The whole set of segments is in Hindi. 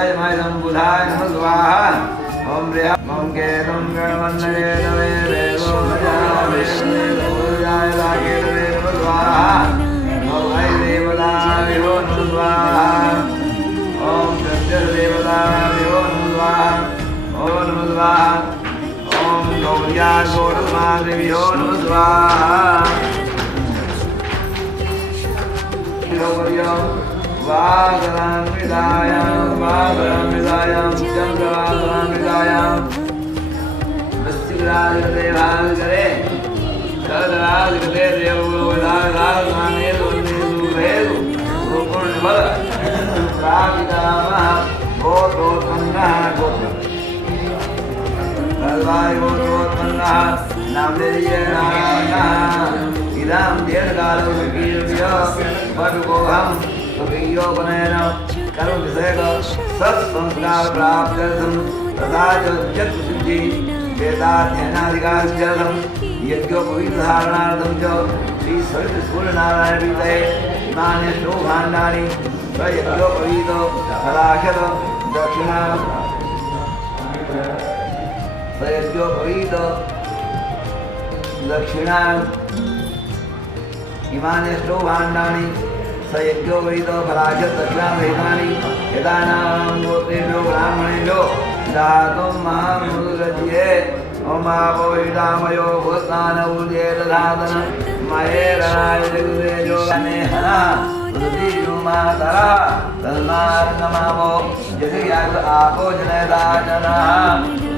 जय माय संबुधाय नमः स्वाहा ओम रेहा ओम केतुम गणवन्नये नमे देवो मजावे देवोजाय लागे नमे नमः स्वाहा ओम ऐ देवताय नमः स्वाहा ओम सत्य देवताय नमः स्वाहा ओम नमः स्वाहा ओम गौर्या गौरमादेवी नमः स्वाहा गौर्या वागरामिदायां चंद्रवागरामिदायां वृश्चिकराज देवाल करे सदराज करे देवोदाराज माने दुर्देव गोपूर्ण बल प्रापितामह गोत्रोत्पन्नः गोत्र सर्वाय गोत्रोत्पन्नः नामधेय नारायणः इदं दीर्घकालं कीर्त्य वटुकोहं सुखयोगनेन कर्मविषयक सत्संस्कार प्राप्त्यर्थं तथा च जगत्सिद्धि वेदाध्ययनाधिकारत्यर्थं यज्ञोपवीतधारणार्थं च श्रीसवितसूर्यनारायणपीठे इमानि शोभाण्डानि स्वयज्ञोपवीत फलाक्षत दक्षिणा स्वयज्ञोपवीत दक्षिणा इमानि शोभाण्डानि सयज्ञोपवीत फलाक्षत दक्षिणावेदानि यदानां गोत्रेभ्यो ब्राह्मणेभ्यो दातुं महामुदगज्ये ओमापविदामयो भूतानौल्ये दधातन महेरणाय जगुरेजो गणेहना मातरा तन्मार्गमामो यदि आपो जनयदाचनः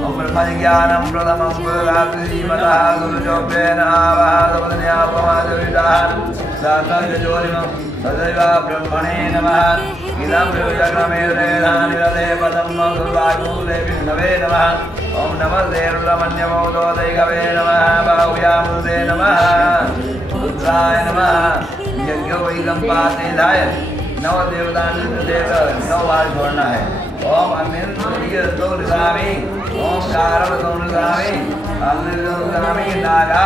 ओम ब्रह्मज्ञानं प्रथमं पुरात्रि श्रीमतः गुरुचोपेन आवाहतपदन्यापमादविदाः साकल्यजोनिमं सदैव ब्रह्मणे नमः इदं प्रयोजनमेधेधानिरते पदं गुरुवायूरे विष्णवे नमः ओम नमस्ते रुद्रमन्यमोदोदैगवे नमः बाहुयामुदे नमः रुद्राय नमः यज्ञोपवीतं पातेधाय नव देवतानिर्देव 9 बार छोड़ना है ओम अमिर्दोलिगामी ओम कारवदोलिगामी अमिर्दोलिगामी नागा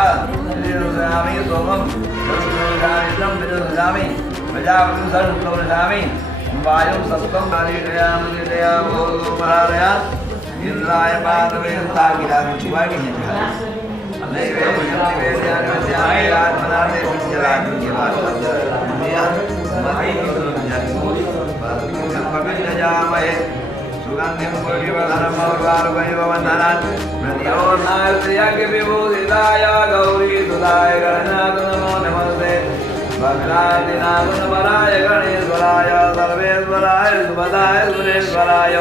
निर्दोलिगामी सोमम निर्दोलिगामी निर्दोलिगामी प्रजापतिं सर्वदोलिगामी वायुं सप्तम आदित्यामदित्या भोगोपहारया इंद्राय पादवे तागिरा शिवाय की जामहे सुगंधिं पुष्टिवर्धनमोर्वारुकैववन्दनात् प्रतियोर्नायत्र्यज्ञ विभूषिताय गौरी सुताय गणनाथ नमो नमस्ते भद्रादिनाथ नमराय गणेश्वराय सर्वेश्वराय सुभदाय सुरेश्वराय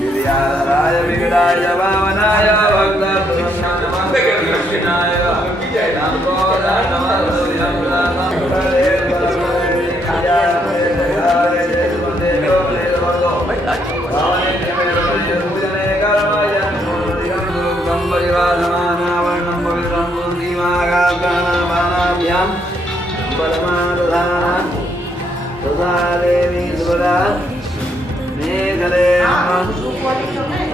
विद्याधराय विगडाय वामनाय भक्तप्रसन्नाय कृष्णाय नमोदाय देवी सुरा मेघले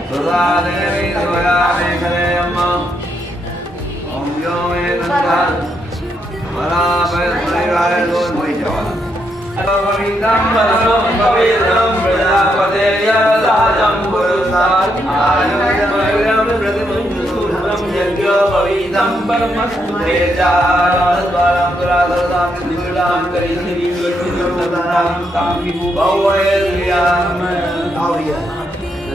सुरा देवी सुरा मेघले अम्मा ओम यो मे तथा वरापय परिवार दोन महिषवाला पवित्रं पवित्रं प्रजापते यदाजं पुरुषात् आयुर्मयं प्रतिमुञ्जुरं यज्ञोपवीतं परमस्तु तेजाद्वारं दुराधरतां दुर्लां करिष्यति विष्णुदानं तां विभु भवयेर्याम आवरिया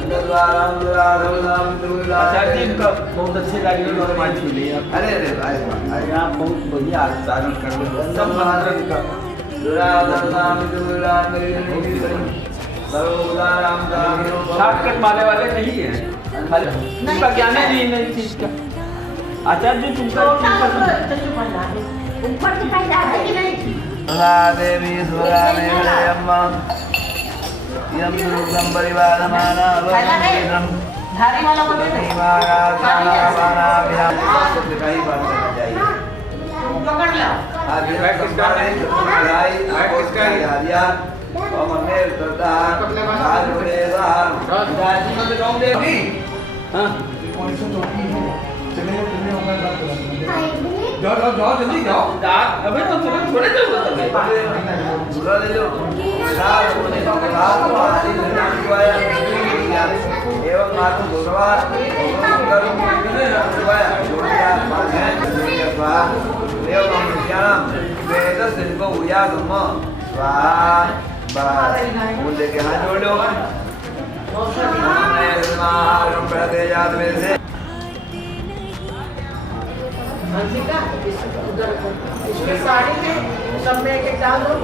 द्वारं दुराधरतां दुर्लां आचार्य जी का बहुत अच्छे लगे और मानती है अरे आप बहुत बढ़िया आचरण कर रहे हो सब महाराज का शॉर्टकट मारने वाले नहीं है तुमका ज्ञान है नहीं चीज का आचार्य जी तुमका ऊपर से पैदा है कि नहीं देवी सुरा मेघयम्मा यम दुर्गम परिवारमाना वंदनम धारी वाला बोले नहीं पकड़ लो आगे किसका है लड़ाई किसका है दिया और मम्मी करता आज बड़ेगा दादी को तो दे भी हां कौन सा चौकी है चले होगा जाओ जल्दी जाओ अबे तो थोड़े चलो पूरा ले लो साथ होने का रात को आदि मुझे के हाथ जोड़ लो साड़ी में सब में एक डाल दो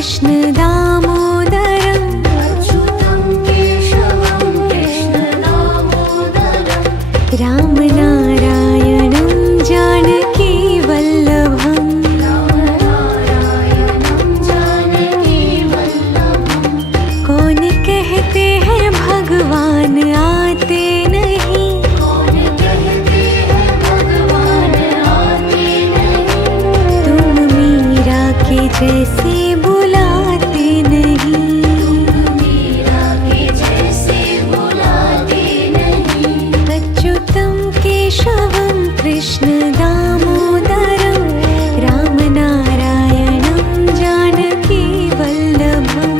कृष्ण दामोदरम् अच्युतं केशवं कृष्ण दामोदरम् रामनारायणं जानकी वल्लभम् कौन कहते हैं भगवान आते नहीं कौन कहते हैं भगवान आते नहीं तुम मीरा के जैसे बुलाते नहीं तुम मीरा के जैसे बुलाते नहीं अच्युतं केशवं कृष्ण दामोदरम् रामनारायणं जानकी वल्लभम्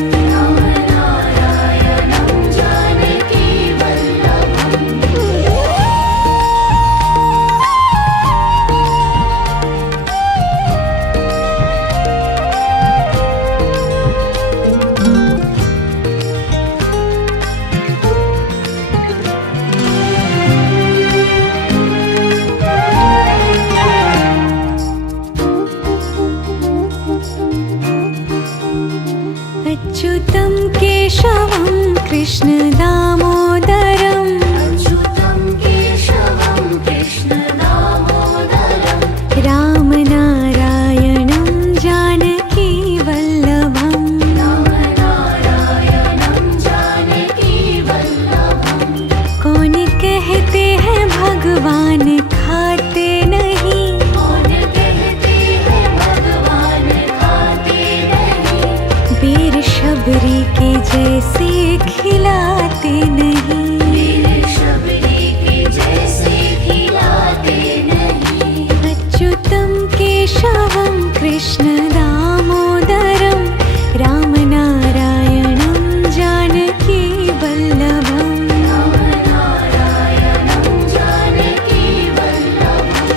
अच्युतं केशवं कृष्ण दामोदरम् अच्युतं केशवं कृष्ण दामोदरम् रामनारायणं जानकी वल्लभम् रामनारायणं जानकी वल्लभम् कौन कहते हैं भगवान खाते नहीं कौन कहते हैं भगवान खाते नहीं वीर शबरी के जैसे खिलाते नहीं वीर शबरी के जैसे खिलाते नहीं अच्युतं केशवं कृष्ण दामोदरम् रामनारायणं जानकी वल्लभम् रामनारायणं जानकी वल्लभम्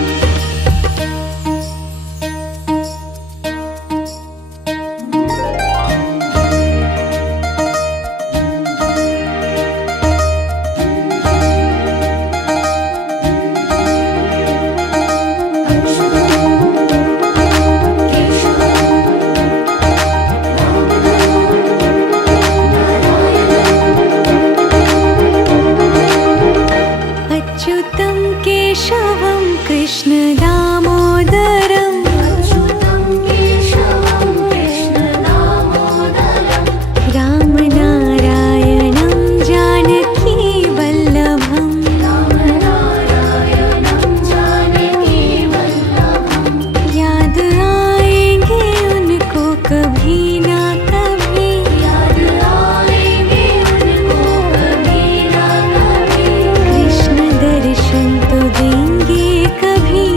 अच्युतं केशवं कृष्ण दामोदरम् अच्युतं केशवं कृष्ण दामोदरम् रामनारायणं जानकी वल्लभम् रामनारायणं जानकी वल्लभम् याद आएंगे उनको कभी ना कभी याद आएंगे उनको कभी ना कभी कृष्ण दर्शन तो देंगे कभी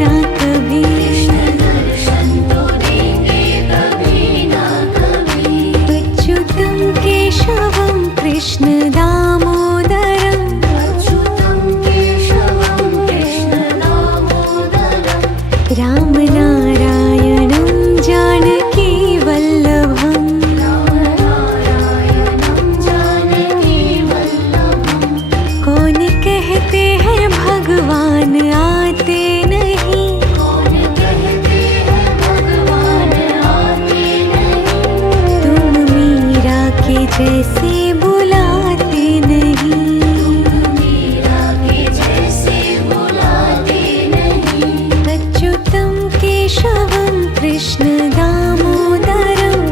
ना कभी कृष्ण दर्शन तो देंगे कभी ना कभी अच्युतं केशवं कृष्ण दामोदरम् अच्युतं केशवं कृष्ण दामोदरम् रामनारायणं जानकी वल्लभम् रामनारायणं जानकी वल्लभम् कौन कहते हैं भगवान आते नहीं कौन कहते हैं भगवान आते नहीं तुम मीरा के जैसे बुलाते नहीं तुम मीरा के जैसे बुलाते नहीं अच्युतं केशवं कृष्ण दामोदरम्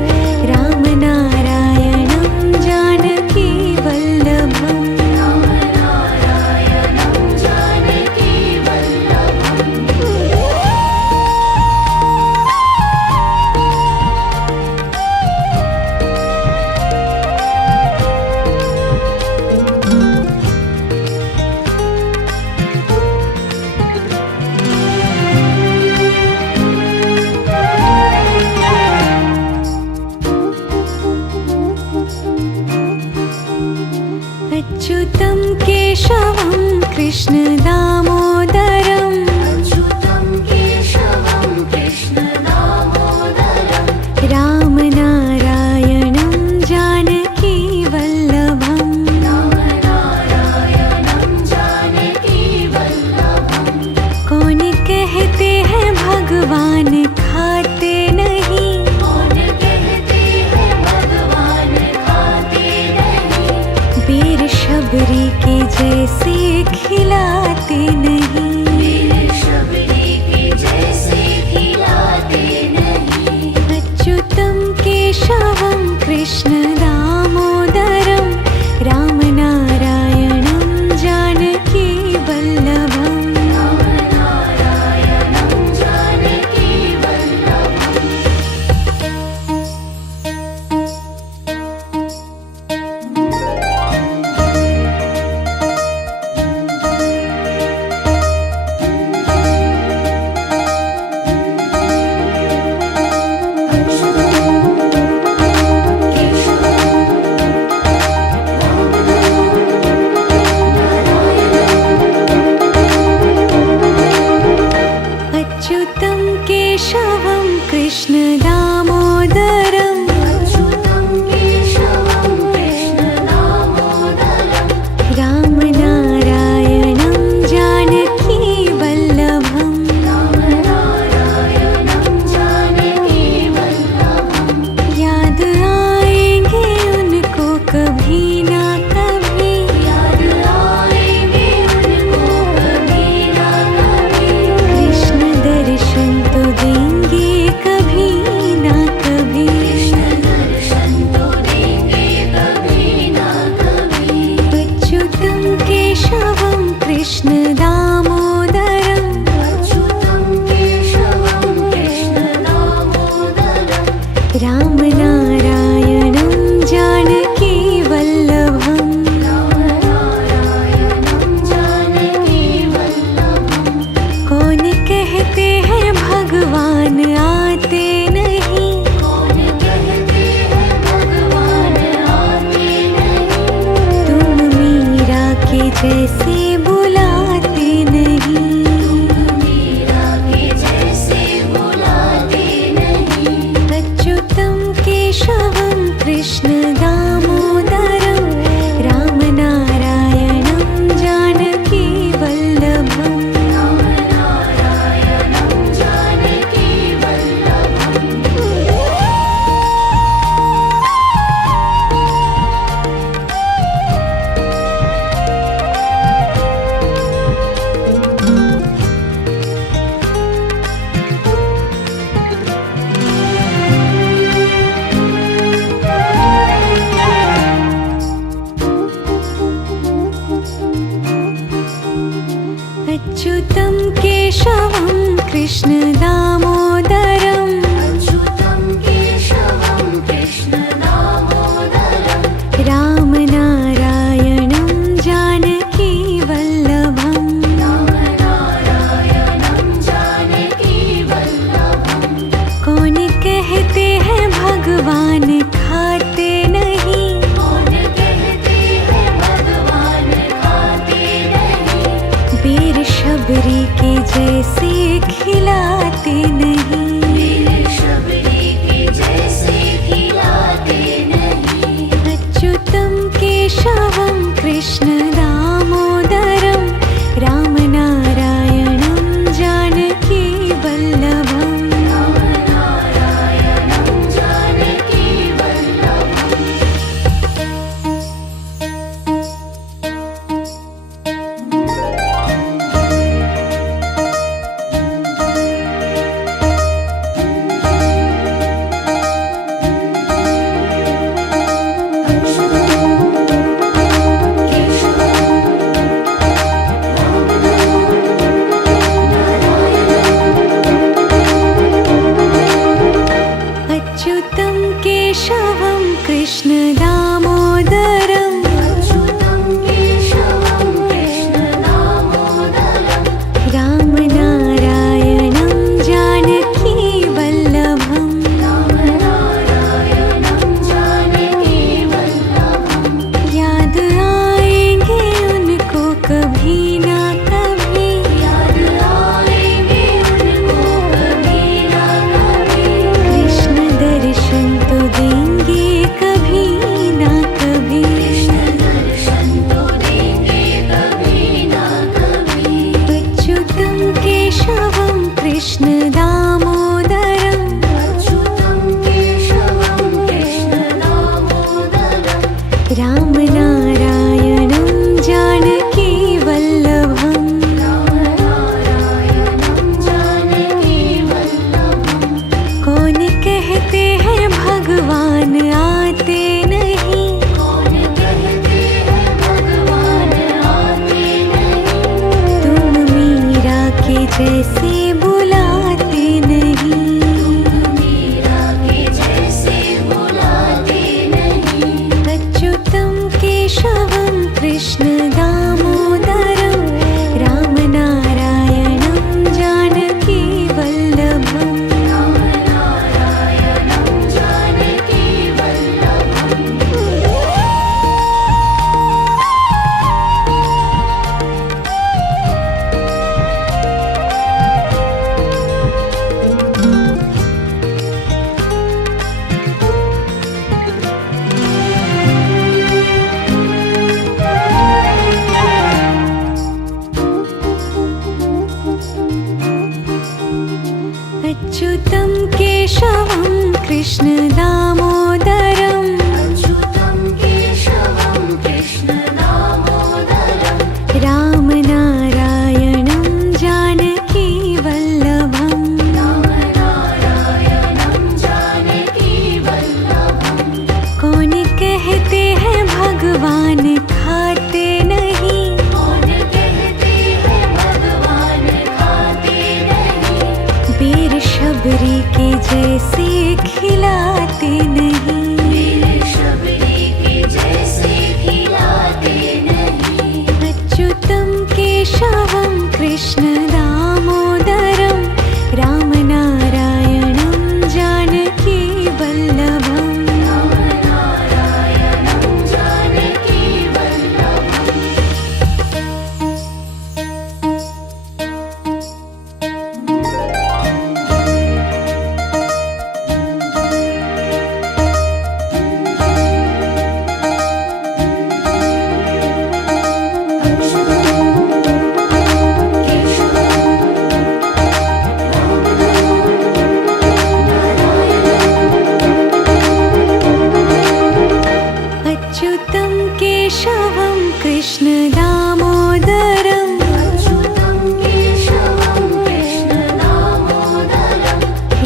रामनारायणं जानकी वल्लभम् रामनारायणं जानकी वल्लभम् अच्युतं केशवं कृष्ण दामोदरम् अच्युतं केशवं कृष्ण दामोदरम् रामनारायणं जानकी वल्लभम् रामनारायणं जानकी वल्लभम् कौन कहते हैं भगवान खाते नहीं कौन कहते कृष्ण दामोदरं रामनारायणं जानकी वल्लभम् अच्युतं केशवं कृष्ण दामोदरं रामनारायणं जानकी वल्लभम् याद आएंगे उनको कभी ना कभी कृष्ण दर्शन तो देंगे कभी ना कभी अच्युतं केशवं कृष्ण दामोदरं रामनारायणं जानकी वल्लभम् कौन कहते हैं भगवान आते नहीं तुम मीरा के जैसे बुलाते नहीं अच्युतं केशवं कृष्ण दामोदरं रामनारायणं जानकी वल्लभम् अच्युतं केशवं कृष्ण दामोदरं रामनारायणं जानकी वल्लभम् कौन कहते हैं भगवान खाते नहीं बेर शबरी के जैसे खिलाते नहीं अच्युतं केशवं कृष्ण दामोदरं रामनारायणं जानकी वल्लभम् अच्युतं केशवं कृष्ण दामोदरं रामनारायणं जानकी वल्लभम् याद आएंगे उनको कभी ना कभी कृष्ण दर्शन तो देंगे कभी ना कभी अच्युतं केशवं कृष्ण दामोदरं रामनारायणं जानकी वल्लभम् कौन कहते हैं भगवान आते अच्युतं केशवं कृष्ण दामोदरम् अच्युतं केशवं कृष्ण दामोदरं रामनारायणं जानकी वल्लभम् रामनारायणं जानकी वल्लभं कौन कहते हैं भगवान खाते नहीं कौन कहते हैं भगवान खाते नहीं बेर शबरी के जैसे खिलाते नहीं मेरे शबरी के जैसे खिलाते नहीं अच्युतं केशवं कृष्ण दामोदरं रामनारायणं जानकी वल्लभम् रामनारायणं जानकी वल्लभम् अच्युतं केशवं कृष्ण दामोदरम् अच्युतं केशवं कृष्ण दामोदरं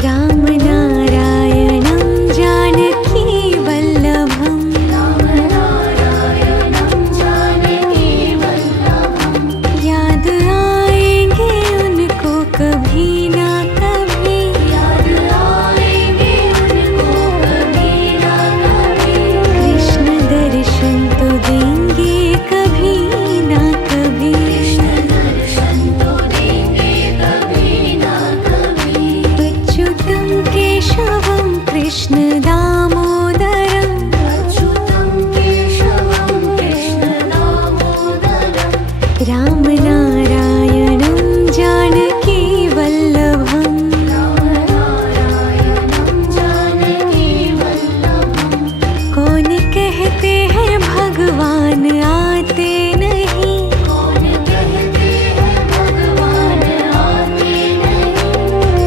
रामनारायणं जानकी वल्लभम् रामनारायणं जानकी वल्लभं याद आएंगे उनको कभी ना कभी याद आएंगे उनको कभी ना कभी कृष्ण दर्शन तो देंगे कभी ना कभी कृष्ण दर्शन तो देंगे कभी ना कभी अच्युतं केशवं कृष्ण दामोदरम् अच्युतं केशवं कृष्ण दामोदरं रामनारायणं जानकी वल्लभम् रामनारायणं जानकी वल्लभं कौन कहते हैं भगवान आते नहीं कौन कहते हैं भगवान आते नहीं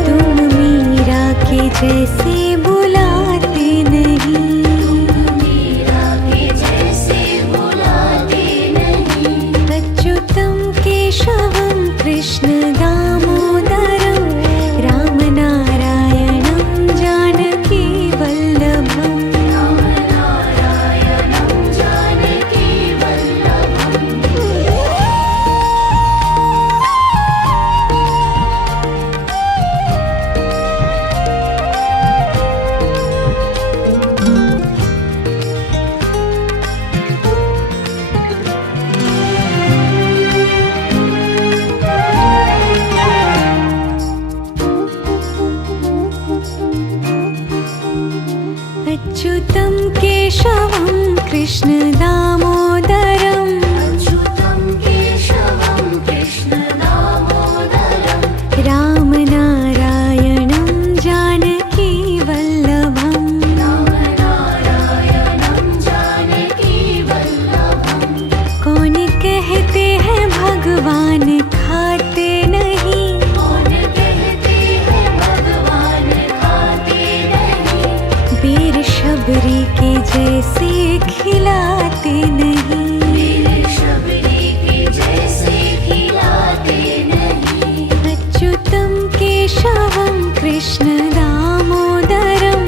तुम मीरा के जैसे बुलाते नहीं मीरा के जैसे बुलाते नहीं अच्युतं केशवं कृष्ण दामोदरं रामनारायणं जानकी वल्लभम् रामनारायणं जानकी वल्लभम् अच्युतं केशवं कृष्ण दामोदरम् अच्युतं केशवं कृष्ण दामोदरं रामनारायणं जानकी वल्लभम् रामनारायणं जानकी वल्लभं कौन कहते हैं भगवान खाते नहीं कौन कहते हैं भगवान खाते नहीं बेर शबरी के जैसे खिलाते नहीं मेरे शबरी के जैसे खिलाते नहीं अच्युतं केशवं कृष्ण दामोदरं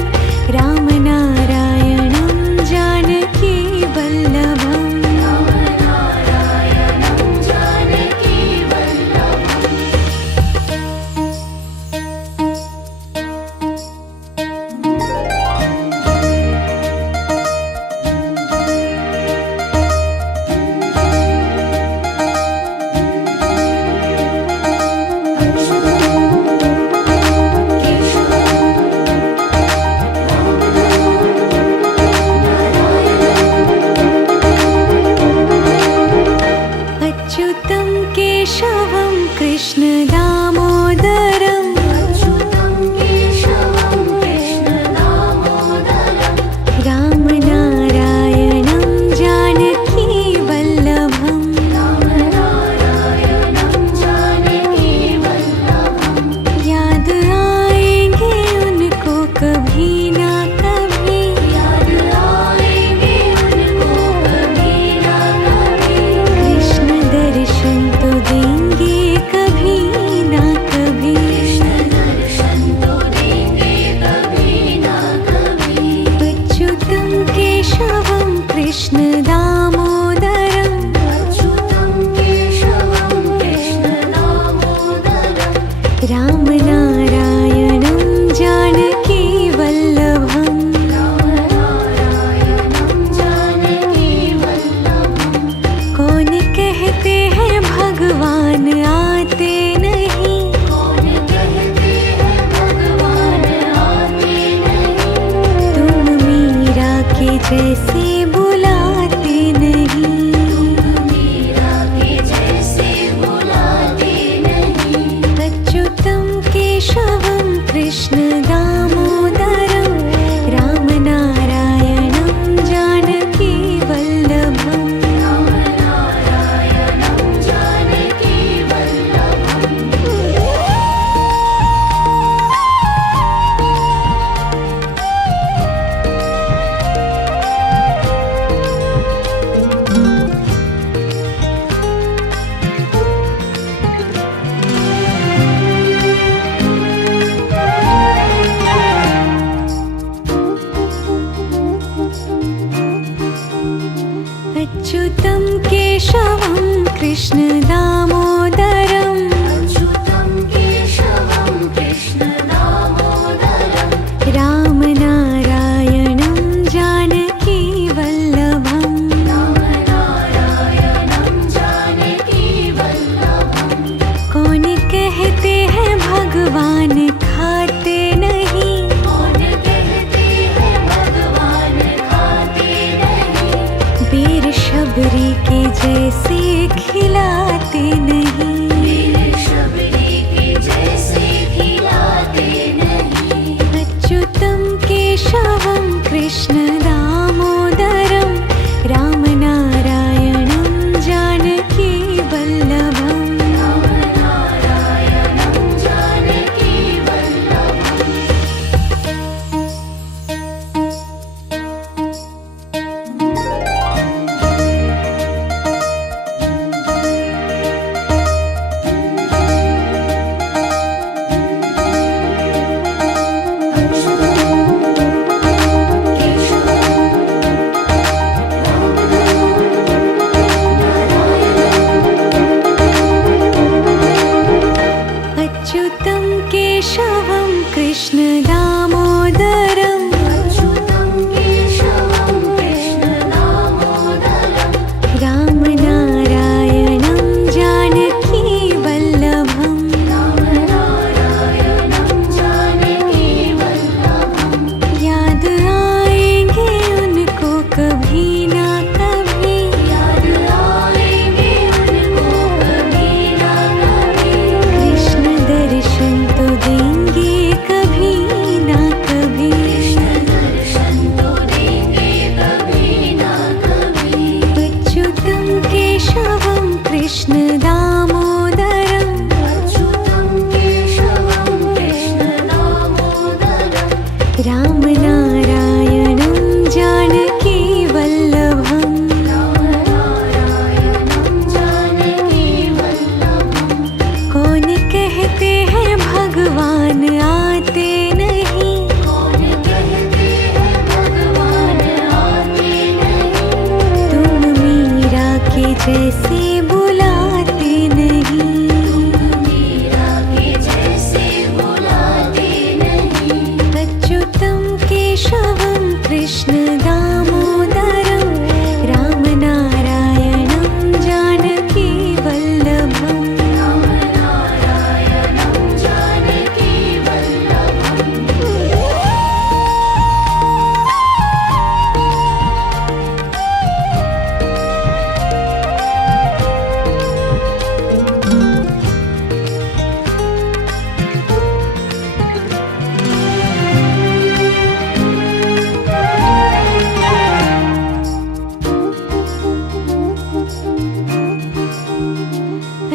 रामनारायणं जानकी वल्लभम् रामनारायणं जानकी वल्लभम् जैसे बुलाते नहीं। मीरा के जैसे बुलाते नहीं। अच्युतं केशवं कृष्ण दामोदरं रामनारायणं जानकी वल्लभम्। रामनारायणं जानकी वल्लभम्। अच्युतं केशवं कृष्ण दामोदरं अच्युतं केशवं कृष्ण दामोदरं। रामनारायणं जानकी वल्लभम्। रामनारायणं जानकी वल्लभम्। कौन कहते हैं भगवान खाते नहीं। कौन कहते हैं भगवान खाते नहीं। वीर शबरी के जैसे खिलाते नहीं। वीर शबरी के जैसे खिलाते नहीं। अच्युतं केशवं कृष्ण दामोदरं रामनारायणं जानकी वल्लभम्। रामनारायणं जानकी वल्लभम्। अच्युतं केशवं कृष्ण दामोदरं अच्युतं केशवं कृष्ण दामोदरं। रामनारायणं जानकी वल्लभम्। रामनारायणं जानकी वल्लभम्। याद आएंगे उनको कभी ना कभी। याद आएंगे उनको कभी ना कभी। कृष्ण दर्शन तो देंगे कभी ना कभी। कृष्ण दर्शन तो देंगे कभी ना कभी। अच्युतं केशवं कृष्ण दामोदरं अच्युतं केशवं कृष्ण दामोदरं। रामनारायणं जानकी वल्लभम्। रामनारायणं जानकी वल्लभम्। कौन कहते हैं भगवान आते नहीं। कौन कहते हैं भगवान आते नहीं। तुम मीरा के जैसे बुलाते नहीं। मीरा के जैसे बुलाते नहीं। अच्युतं केशवं कृष्ण दामोदरं रामनारायणं जानकी वल्लभम्। रामनारायणं जानकी वल्लभम्।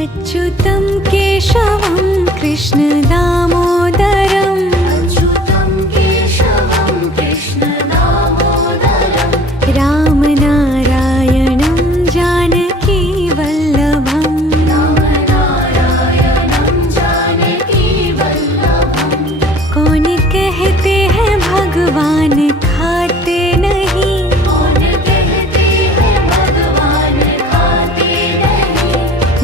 अच्युतं केशवं कृष्ण दामोदरं अच्युतं केशवं कृष्ण दामोदरं। रामनारायणं जानकी वल्लभम्। रामनारायणं जानकी वल्लभम्। कौन कहते हैं भगवान खाते नहीं। कौन कहते हैं भगवान खाते नहीं।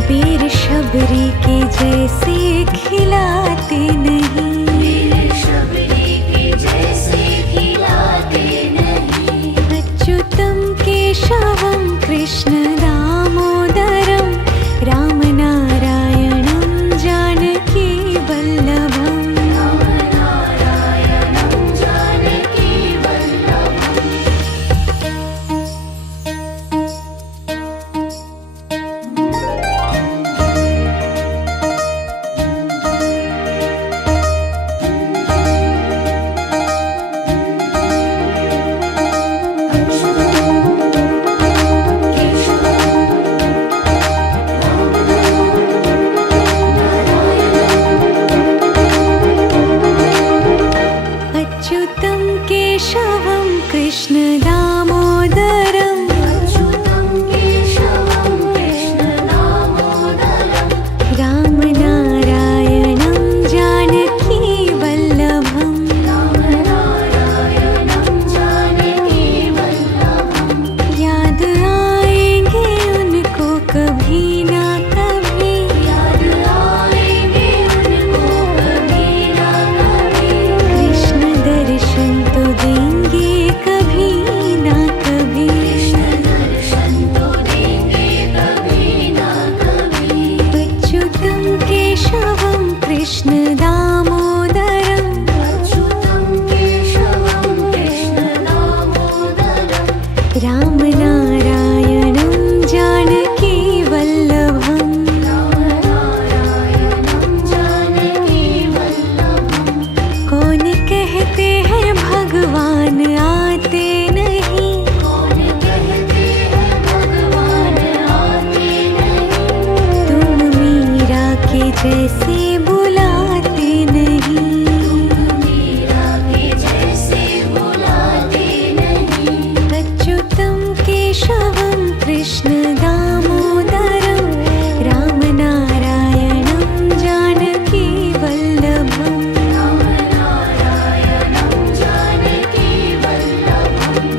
वीर शबरी के जैसे खिलाते कहते हैं भगवान आते नहीं, कौन कहते हैं भगवान आते नहीं, तुम मीरा के जैसे बुलाते नहीं, मीरा के जैसे बुलाते नहीं, अच्युतम केशवम कृष्ण दामोदरम राम नारायणं जानकी वल्लभम। राम नारायणं जानकी वल्लभम्।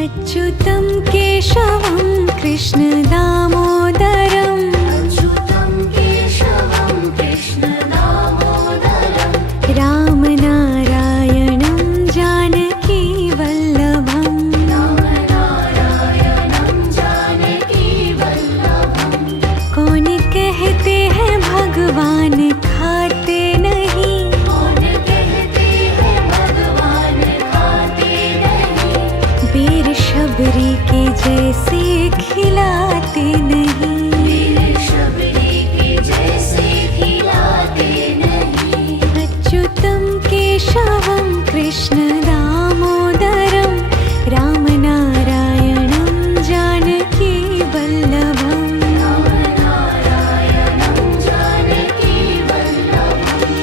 अच्युतं केशवं कृष्ण दामोदरम् अच्युतं केशवं कृष्ण दामोदरम्। राम नारायणं जानकी वल्लभम्। राम नारायणं जानकी वल्लभम्। कौन कहते हैं भगवान खाते नहीं, कौन कहते हैं भगवान खाते नहीं, वीर शबरी के जैसे खिलाते नहीं, वीर शबरी के जैसे खिलाते नहीं, अच्युतं केशवं कृष्ण दामोदरं राम नारायणं जानकी वल्लभम्। राम नारायणं जानकी वल्लभम्।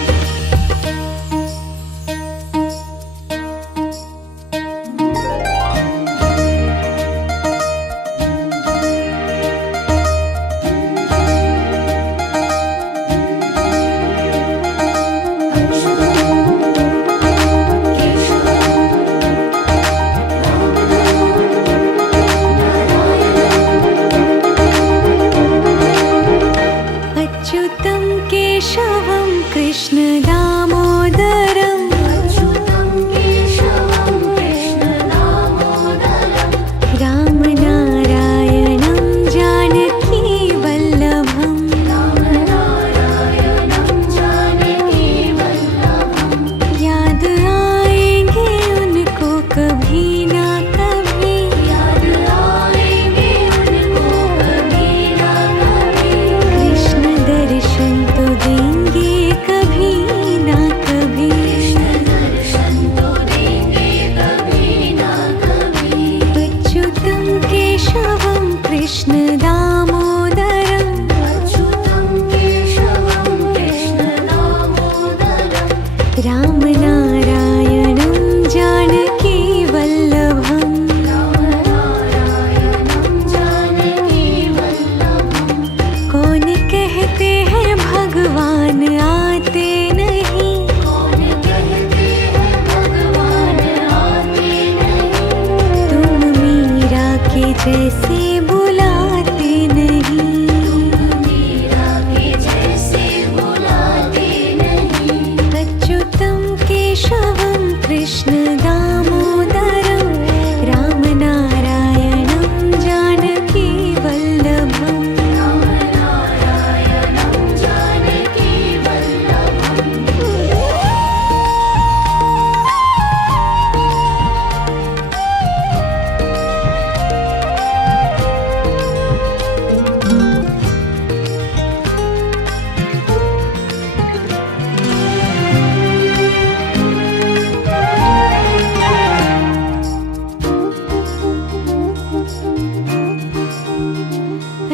अच्युतं केशवं कृष्ण दामोदरम् अच्युतं केशवं कृष्ण दामोदरम्। राम नारायणं जानकी वल्लभम्। राम नारायणं जानकी वल्लभम्। याद आएंगे उनको कभी ना कभी, याद आएंगे उनको कभी ना कभी, कृष्ण दर्शन तो देंगे कभी ना कभी, कृष्ण दर्शन तो देंगे कभी ना कभी। अच्युतं केशवं कृष्ण दामोदरम् अच्युतं केशवं कृष्ण दामोदरम्। राम नारायणं जानकी वल्लभम्। राम नारायणं जानकी वल्लभम्। कौन कहते हैं भगवान आते नहीं, कौन कहते हैं भगवान आते नहीं, तुम मीरा के जैसे बुलाते नहीं, मीरा के जैसे बुलाते नहीं, अच्युतं केशवं कृष्ण दामोदरं राम नारायणं जानकी वल्लभम्। राम नारायणं जानकी वल्लभम्।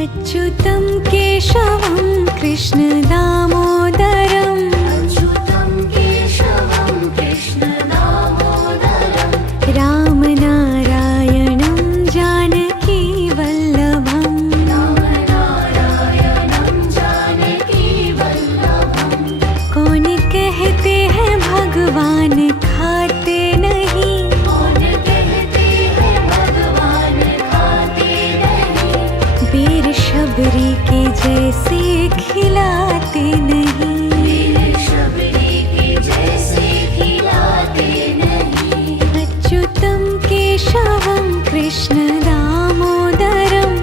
अच्युतं केशवं कृष्ण दामोदरम् अच्युतं केशवं कृष्ण दामोदरम्। राम नारायणं जानकी वल्लभम्। राम नारायणं जानकी वल्लभम्। कौन कहते हैं भगवान खाते नहीं, कौन कहते हैं भगवान खाते नहीं, वीर शबरी के जैसे खिलाते नहीं, वीर शबरी के जैसे खिलाते नहीं, अच्युतं केशवं कृष्ण दामोदरम्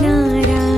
नारायणं